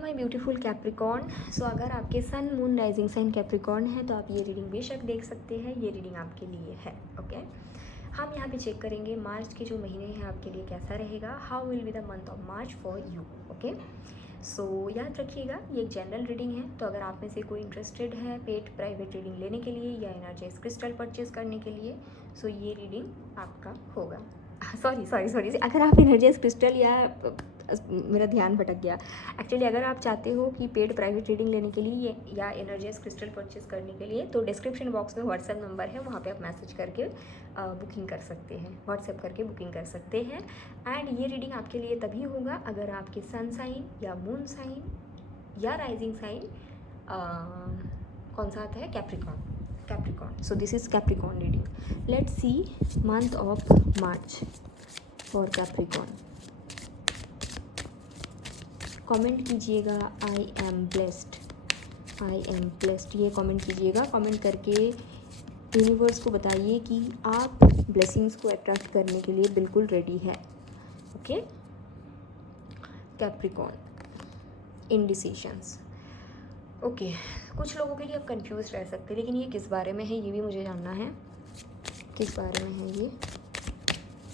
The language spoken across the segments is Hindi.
My beautiful Capricorn. सो अगर आपके sun moon rising sign Capricorn है तो आप ये रीडिंग बेशक देख सकते हैं। ये रीडिंग आपके लिए है। ओके हम यहाँ पे चेक करेंगे मार्च के जो महीने हैं आपके लिए कैसा रहेगा। How will be the month of March for you. Okay so याद रखिएगा ये एक जनरल रीडिंग है, तो अगर आप में से कोई इंटरेस्टेड है पेड प्राइवेट रीडिंग लेने के लिए या एनर्जाइज क्रिस्टल परचेज करने के लिए, सो ये रीडिंग आपका होगा। सॉरी अगर आप एनर्जाइज क्रिस्टल या मेरा ध्यान भटक गया। एक्चुअली अगर आप चाहते हो कि पेड प्राइवेट रीडिंग लेने के लिए या एनर्जाइज क्रिस्टल परचेज करने के लिए, तो डिस्क्रिप्शन बॉक्स में व्हाट्सएप नंबर है, वहाँ पे आप मैसेज करके बुकिंग कर सकते हैं, व्हाट्सएप करके बुकिंग कर सकते हैं। एंड ये रीडिंग आपके लिए तभी होगा अगर आपके सन साइन या मून साइन या राइजिंग साइन कौन सा आता है, Capricorn. So this is Capricorn reading. Let's see month of March for Capricorn. Comment कीजिएगा आई एम ब्लेस्ड, ये कमेंट कीजिएगा। कमेंट करके यूनिवर्स को बताइए कि आप ब्लेसिंग्स को अट्रैक्ट करने के लिए बिल्कुल रेडी है। Okay Capricorn, इंडिसिशंस। ओके कुछ लोगों के लिए आप कंफ्यूज रह सकते हैं, लेकिन ये किस बारे में है ये भी मुझे जानना है। किस बारे में है ये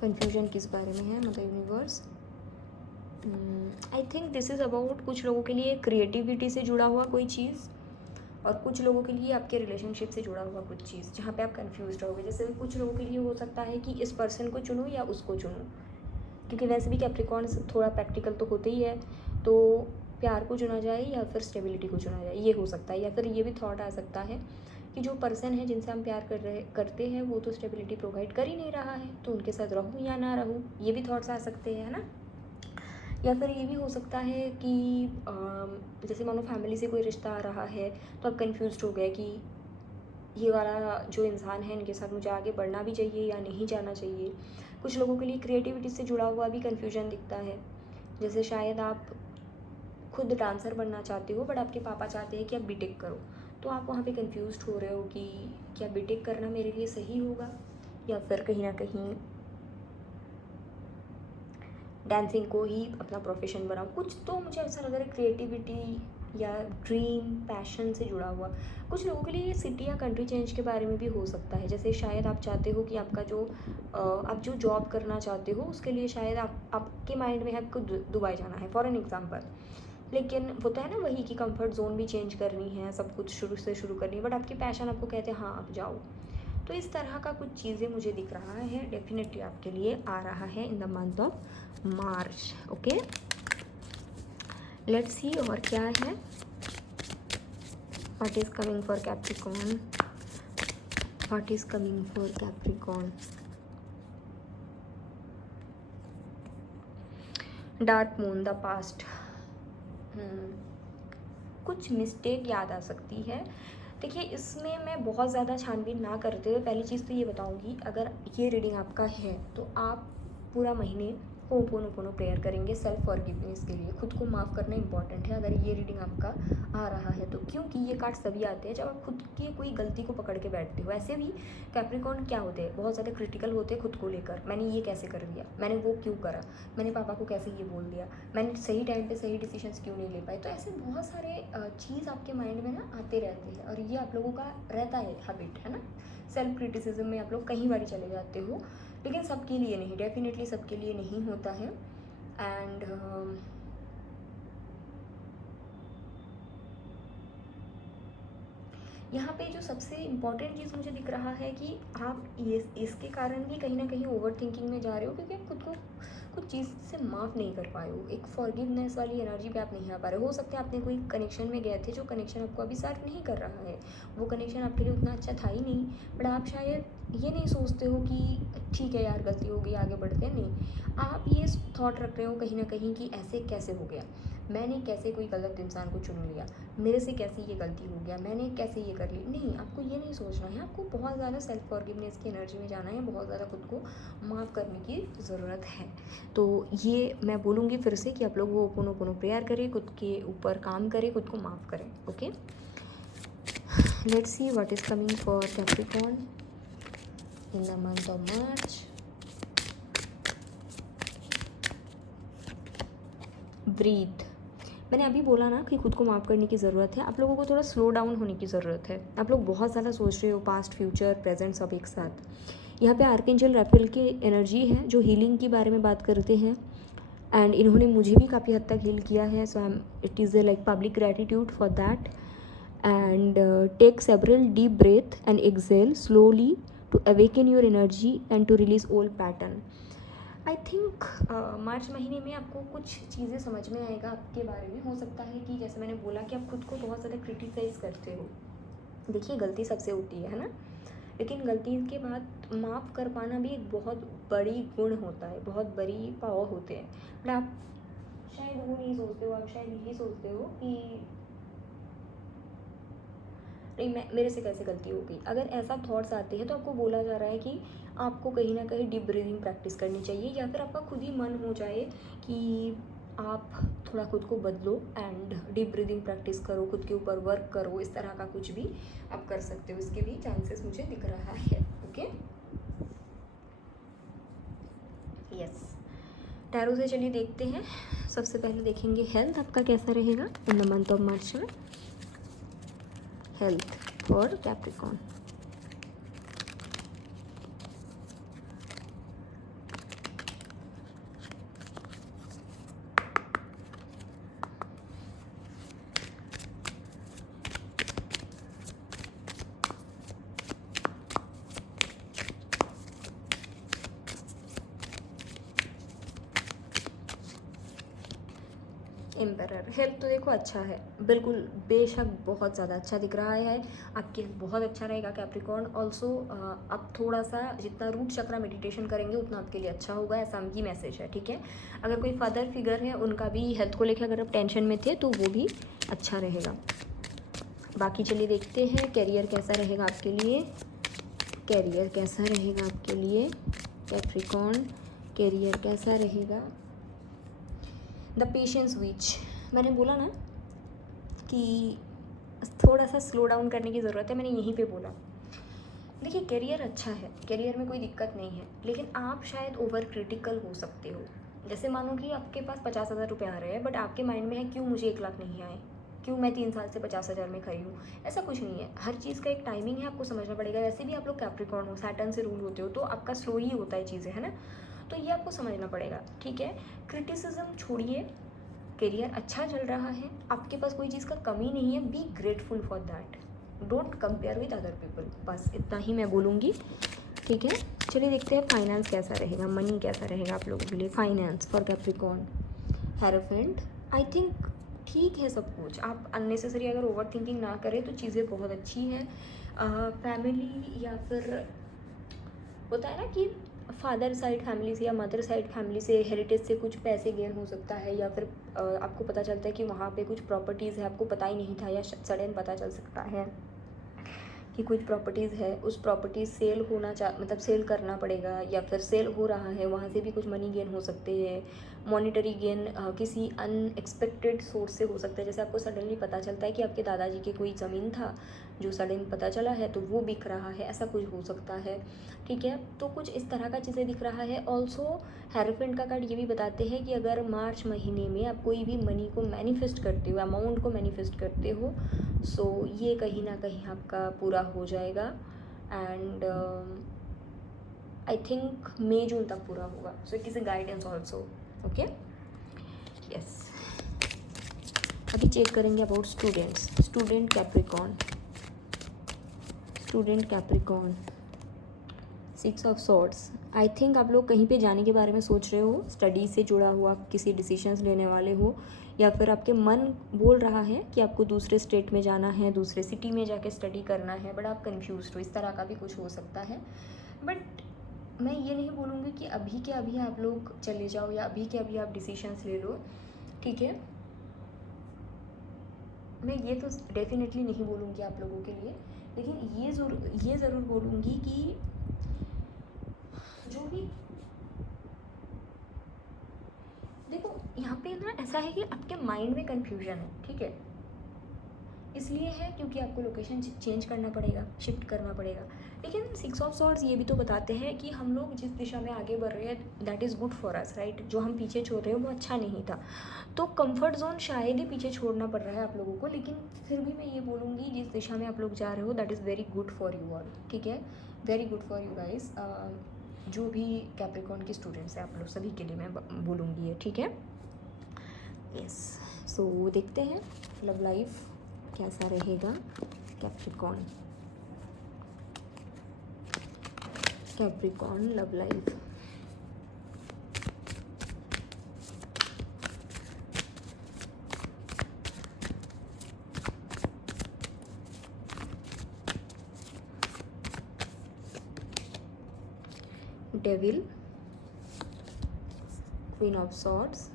कन्फ्यूजन, किस बारे में है मतलब universe. I think this is about कुछ लोगों के लिए क्रिएटिविटी से जुड़ा हुआ कोई चीज़, और कुछ लोगों के लिए आपके रिलेशनशिप से जुड़ा हुआ कुछ चीज़ जहाँ पे आप कंफ्यूज रहोगे। जैसे कुछ लोगों के लिए हो सकता है कि इस पर्सन को चुनूँ या उसको चुनूँ, क्योंकि वैसे भी कैप्रिकॉर्न थोड़ा प्रैक्टिकल तो होते ही है, तो प्यार को चुना जाए या फिर स्टेबिलिटी को चुना जाए, ये हो सकता है। या फिर ये भी थॉट आ सकता है कि जो पर्सन है जिनसे हम प्यार करते हैं वो तो स्टेबिलिटी प्रोवाइड कर ही नहीं रहा है, तो उनके साथ रहूँ या ना रहूँ, ये भी थॉट्स आ सकते हैं, है ना। या फिर ये भी हो सकता है कि जैसे मानो फैमिली से कोई रिश्ता आ रहा है तो आप कंफ्यूज्ड हो गए कि ये वाला जो इंसान है इनके साथ मुझे आगे बढ़ना भी चाहिए या नहीं जाना चाहिए। कुछ लोगों के लिए क्रिएटिविटी से जुड़ा हुआ भी कन्फ्यूजन दिखता है। जैसे शायद आप खुद डांसर बनना चाहते हो बट आपके पापा चाहते हैं कि आप बीटेक करो, तो आप वहाँ पे कंफ्यूज्ड हो रहे हो कि क्या बीटेक करना मेरे लिए सही होगा या फिर कहीं ना कहीं डांसिंग को ही अपना प्रोफेशन बनाऊँ। कुछ तो मुझे ऐसा लग रहा है क्रिएटिविटी या ड्रीम पैशन से जुड़ा हुआ। कुछ लोगों के लिए ये सिटी या कंट्री चेंज के बारे में भी हो सकता है। जैसे शायद आप चाहते हो कि आपका जो आप जो जॉब करना चाहते हो उसके लिए शायद आपके माइंड में है आपको दुबई जाना है फॉर एन एग्जाम्पल, लेकिन होता है ना वही कि कंफर्ट जोन भी चेंज करनी है, सब कुछ शुरू से शुरू करनी है, बट आपकी पैशन आपको कहते हैं हाँ आप जाओ। तो इस तरह का कुछ चीज़ें मुझे दिख रहा है, डेफिनेटली आपके लिए आ रहा है इन the month of March. Okay let's सी और क्या है, what is coming for Capricorn, what is coming for Capricorn. Dark moon, the past. कुछ मिस्टेक याद आ सकती है। देखिए इसमें मैं बहुत ज़्यादा छानबीन ना करते हुए पहली चीज़ तो ये बताऊंगी, अगर ये रीडिंग आपका है तो आप पूरा महीने होपोनोपोनो प्रेयर करेंगे सेल्फ फॉरगिवनेस के लिए। खुद को माफ़ करना इंपॉर्टेंट है अगर ये रीडिंग आपका आ रहा है तो, क्योंकि ये कार्ड्स तभी आते हैं जब आप खुद की कोई गलती को पकड़ के बैठते हो। ऐसे भी कैप्रिकॉर्न क्या होते हैं, बहुत ज़्यादा क्रिटिकल होते हैं खुद को लेकर। मैंने ये कैसे कर दिया, मैंने वो क्यों करा, मैंने पापा को कैसे ये बोल दिया, मैंने सही टाइम पे सही डिसीजंस क्यों नहीं ले पाए। तो ऐसे बहुत सारे चीज़ आपके माइंड में ना आते रहते हैं, और ये आप लोगों का रहता है हैबिट, है ना। सेल्फ क्रिटिसिज्म में आप लोग कहीं बार चले जाते हो, लेकिन सबके लिए नहीं, डेफिनेटली सबके लिए नहीं होता है। एंड यहाँ पे जो सबसे इम्पॉर्टेंट चीज़ मुझे दिख रहा है कि आप ये इसके कारण भी कहीं ना कहीं ओवर थिंकिंग में जा रहे हो, क्योंकि आप खुद को कुछ चीज़ से माफ़ नहीं कर पाए हो। एक फॉरगिवनेस वाली एनर्जी पे आप नहीं आ पा रहे हो सकता है आपने कोई कनेक्शन में गए थे जो कनेक्शन आपको अभी सर्व नहीं कर रहा है, वो कनेक्शन आपके लिए उतना अच्छा था ही नहीं, बट आप शायद ये नहीं सोचते हो कि ठीक है यार गलती हो गई आगे बढ़ते हैं। नहीं, आप ये थॉट रख रहे हो कहीं ना कहीं कि ऐसे कैसे हो गया, मैंने कैसे कोई गलत इंसान को चुन लिया, मेरे से कैसे ये गलती हो गया, मैंने कैसे ये कर ली। नहीं, आपको ये नहीं सोचना है, आपको बहुत ज़्यादा सेल्फ फॉरगिवनेस की एनर्जी में जाना है, बहुत ज़्यादा खुद को माफ़ करने की ज़रूरत है। तो ये मैं बोलूँगी फिर से कि आप लोग वो ओपोनोपोनो प्रेयर करें, खुद के ऊपर काम करें, खुद को माफ़ करें। Okay let's see what is coming for Capricorn in the month of March. Breathe, मैंने अभी बोला ना कि खुद को माफ़ करने की ज़रूरत है। आप लोगों को थोड़ा स्लो डाउन होने की ज़रूरत है। आप लोग बहुत ज़्यादा सोच रहे हो, पास्ट फ्यूचर प्रेजेंट सब एक साथ। यहाँ पे आर्कएंजल राफेल की एनर्जी है जो हीलिंग के बारे में बात करते हैं, एंड इन्होंने मुझे भी काफ़ी हद तक हील किया है। So it is like public gratitude for that. And take several deep breath and exhale slowly to awaken your energy and to release old pattern. I think March महीने में आपको कुछ चीज़ें समझ में आएगा आपके बारे में। हो सकता है कि जैसे मैंने बोला कि आप खुद को बहुत ज़्यादा क्रिटिसाइज़ करते हो। देखिए, गलती सबसे होती है ना, लेकिन गलती के बाद माफ़ कर पाना भी एक बहुत बड़ी गुण होता है, बहुत बड़ी पावर होते हैं। बट आप शायद वो नहीं सोचते हो, आप शायद यही सोचते हो कि नहीं, मेरे से कैसे गलती हो गई। अगर ऐसा थॉट्स आते हैं तो आपको बोला जा रहा है कि आपको कहीं ना कहीं डीप ब्रीदिंग प्रैक्टिस करनी चाहिए, या फिर आपका खुद ही मन हो जाए कि आप थोड़ा खुद को बदलो एंड डीप ब्रीदिंग प्रैक्टिस करो, खुद के ऊपर वर्क करो। इस तरह का कुछ भी आप कर सकते हो, इसके भी चांसेस मुझे दिख रहा है। Okay, yes. टैरो से चलिए देखते हैं। सबसे पहले देखेंगे हेल्थ आपका कैसा रहेगा in the month of March में। Health for Capricorn. Emperor. Health तो देखो अच्छा है, बिल्कुल बेशक बहुत ज़्यादा अच्छा दिख रहा है। आपके बहुत अच्छा रहेगा कैप्रिकॉर्न। ऑल्सो आप थोड़ा सा जितना रूट चक्रा मेडिटेशन करेंगे उतना आपके लिए अच्छा होगा, ऐसा ये मैसेज है, ठीक है। अगर कोई फादर फिगर है उनका भी हेल्थ को लेकर अगर आप टेंशन में थे तो वो भी अच्छा रहेगा। बाकी चलिए देखते हैं कैरियर कैसा रहेगा आपके लिए। कैरियर कैसा रहेगा आपके लिए कैप्रिकॉर्न, कैरियर कैसा रहेगा। द पेशेंस विच, मैंने बोला ना कि थोड़ा सा स्लो डाउन करने की ज़रूरत है, मैंने यहीं पे बोला। देखिए, करियर अच्छा है, करियर में कोई दिक्कत नहीं है, लेकिन आप शायद ओवर क्रिटिकल हो सकते हो। जैसे मानो कि आपके पास 50,000 रुपये आ रहे हैं, बट आपके माइंड में है क्यों मुझे 1 लाख नहीं आए, क्यों मैं 3 साल से 50,000 में खड़ी हूँ। ऐसा कुछ नहीं है, हर चीज़ का एक टाइमिंग है, आपको समझना पड़ेगा। वैसे भी आप लोग कैप्रिकॉर्न हो, सैटर्न से रूल होते हो, तो आपका स्लो ही होता है चीज़ें, है ना। तो ये आपको समझना पड़ेगा, ठीक है। क्रिटिसिज्म छोड़िए, करियर अच्छा चल रहा है, आपके पास कोई चीज़ का कमी नहीं है। Be grateful for that, don't compare with other people. बस इतना ही मैं बोलूँगी, ठीक है। चलिए देखते हैं फाइनेंस कैसा रहेगा, मनी कैसा रहेगा आप लोगों के लिए। Finance for Capricorn, hierophant. I think ठीक है सब कुछ। आप अननेसेसरी अगर ओवर थिंकिंग ना करें तो चीज़ें बहुत अच्छी हैं। फैमिली या फिर होता है ना कि फादर साइड फैमिली से या मदर साइड फैमिली से हेरिटेज से कुछ पैसे गेन हो सकता है, या फिर आपको पता चलता है कि वहाँ पे कुछ प्रॉपर्टीज़ है, आपको पता ही नहीं था, या सडन पता चल सकता है कि कुछ प्रॉपर्टीज़ है, उस प्रॉपर्टीज़ सेल होना मतलब सेल करना पड़ेगा, या फिर सेल हो रहा है, वहाँ से भी कुछ मनी गेन हो सकते हैं। मॉनिटरी गेन किसी अनएक्सपेक्टेड सोर्स से हो सकता है। जैसे आपको सडनली पता चलता है कि आपके दादाजी के कोई ज़मीन था जो सडन पता चला है तो वो बिक रहा है, ऐसा कुछ हो सकता है, ठीक है। तो कुछ इस तरह का चीज़ें दिख रहा है। ऑल्सो हेरोफेंट का कार्ड ये भी बताते हैं कि अगर मार्च महीने में आप कोई भी मनी को मैनिफेस्ट करते हो, अमाउंट को मैनिफेस्ट करते हो, सो ये कहीं ना कहीं आपका पूरा हो जाएगा। एंड आई थिंक मई जून तक पूरा होगा। सो it is a guidance also, okay, yes. अभी चेक करेंगे about students. Student Capricorn, student Capricorn, 6 of swords. I think आप लोग कहीं पे जाने के बारे में सोच रहे हो, स्टडी से जुड़ा हुआ किसी डिसीजंस लेने वाले हो, या फिर आपके मन बोल रहा है कि आपको दूसरे स्टेट में जाना है, दूसरे सिटी में जाके स्टडी करना है, बट आप कंफ्यूज हो। इस तरह का भी कुछ हो सकता है। बट मैं ये नहीं बोलूँगी कि अभी के अभी आप लोग चले जाओ या अभी के अभी आप डिसीजंस ले लो, ठीक है। मैं ये तो डेफिनेटली नहीं बोलूँगी आप लोगों के लिए, लेकिन ये ज़रूर बोलूँगी कि जो भी देखो, यहाँ पे ना ऐसा है कि आपके माइंड में कन्फ्यूजन है, ठीक है। इसलिए है क्योंकि आपको लोकेशन चेंज करना पड़ेगा, शिफ्ट करना पड़ेगा, लेकिन 6 ऑफ सॉर्ड्स ये भी तो बताते हैं कि हम लोग जिस दिशा में आगे बढ़ रहे हैं that is good for us, right. जो हम पीछे छोड़ रहे हैं वो अच्छा नहीं था, तो कंफर्ट जोन शायद ही पीछे छोड़ना पड़ रहा है आप लोगों को, लेकिन फिर भी मैं ये बोलूँगी जिस दिशा में आप लोग जा रहे हो that is very good for you all, ठीक है, very good for you guys. जो भी कैप्रिकॉर्न के स्टूडेंट्स हैं आप लोग सभी के लिए मैं बोलूँगी ये, ठीक है। यस, सो देखते हैं लव लाइफ कैसा रहेगा Capricorn, Capricorn love life. Devil, queen of swords,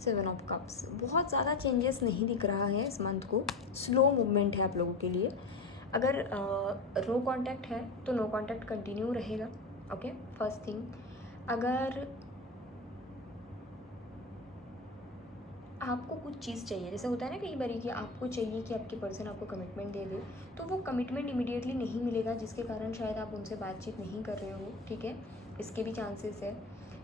7 of cups. बहुत ज़्यादा चेंजेस नहीं दिख रहा है इस मंथ को, स्लो मूवमेंट है आप लोगों के लिए। अगर नो कांटेक्ट है तो नो कांटेक्ट कंटिन्यू रहेगा, ओके, फर्स्ट थिंग। अगर आपको कुछ चीज़ चाहिए, जैसे होता है ना कई बार कि आपको चाहिए कि आपके पर्सन आपको कमिटमेंट दे दे, तो वो कमिटमेंट इमीडिएटली नहीं मिलेगा, जिसके कारण शायद आप उनसे बातचीत नहीं कर रहे हो, ठीक है, इसके भी चांसेस है।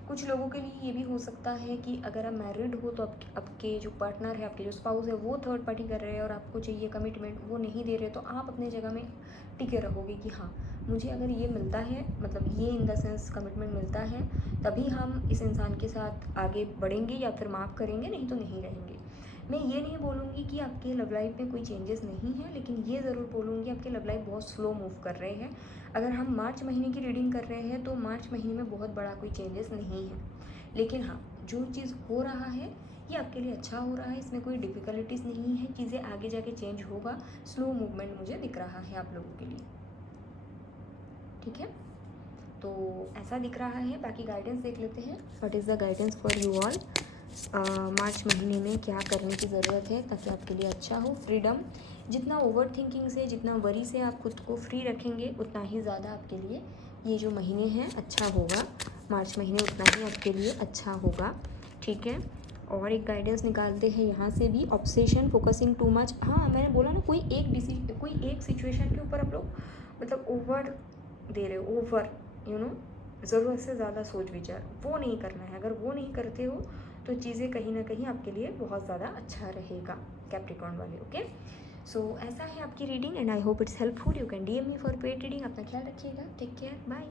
कुछ लोगों के लिए ये भी हो सकता है कि अगर आप मैरिड हो तो आपके जो पार्टनर है, आपके जो स्पाउस है, वो थर्ड पार्टी कर रहे हैं और आपको चाहिए कमिटमेंट, वो नहीं दे रहे, तो आप अपने जगह में टिके रहोगे कि हाँ मुझे अगर ये मिलता है, मतलब ये इन द सेंस कमिटमेंट मिलता है, तभी हम इस इंसान के साथ आगे बढ़ेंगे या फिर माफ़ करेंगे, नहीं तो नहीं रहेंगे। मैं ये नहीं बोलूँगी कि आपके लव लाइफ में कोई चेंजेस नहीं है, लेकिन ये ज़रूर बोलूँगी आपके लव लाइफ बहुत स्लो मूव कर रहे हैं। अगर हम मार्च महीने की रीडिंग कर रहे हैं तो मार्च महीने में बहुत बड़ा कोई चेंजेस नहीं है, लेकिन हाँ जो चीज़ हो रहा है ये आपके लिए अच्छा हो रहा है, इसमें कोई डिफ़िकल्टीज़ नहीं है, चीज़ें आगे जाके चेंज होगा, स्लो मूवमेंट मुझे दिख रहा है आप लोगों के लिए, ठीक है। तो ऐसा दिख रहा है। बाकी गाइडेंस देख लेते हैं, what is the guidance for you all. March महीने में क्या करने की ज़रूरत है ताकि आपके लिए अच्छा हो। फ्रीडम, जितना ओवर थिंकिंग से, जितना वरी से आप खुद को फ्री रखेंगे उतना ही ज़्यादा आपके लिए ये जो महीने हैं अच्छा होगा। मार्च महीने उतना ही आपके लिए अच्छा होगा, ठीक है। और एक गाइडेंस निकालते हैं यहाँ से भी, ऑब्सेशन, फोकसिंग टू मच। हाँ मैंने बोला ना, कोई एक सिचुएशन के ऊपर आप लोग मतलब ओवर दे रहे हो, ओवर ज़रूरत से ज़्यादा सोच विचार, वो नहीं करना है। अगर वो नहीं करते हो तो चीज़ें कहीं ना कहीं आपके लिए बहुत ज़्यादा अच्छा रहेगा कैप्रिकॉर्न वाले, ओके। सो ऐसा है आपकी reading and I hope it's helpful. You can DM me for paid reading. अपना ख्याल रखिएगा, टेक केयर, बाय।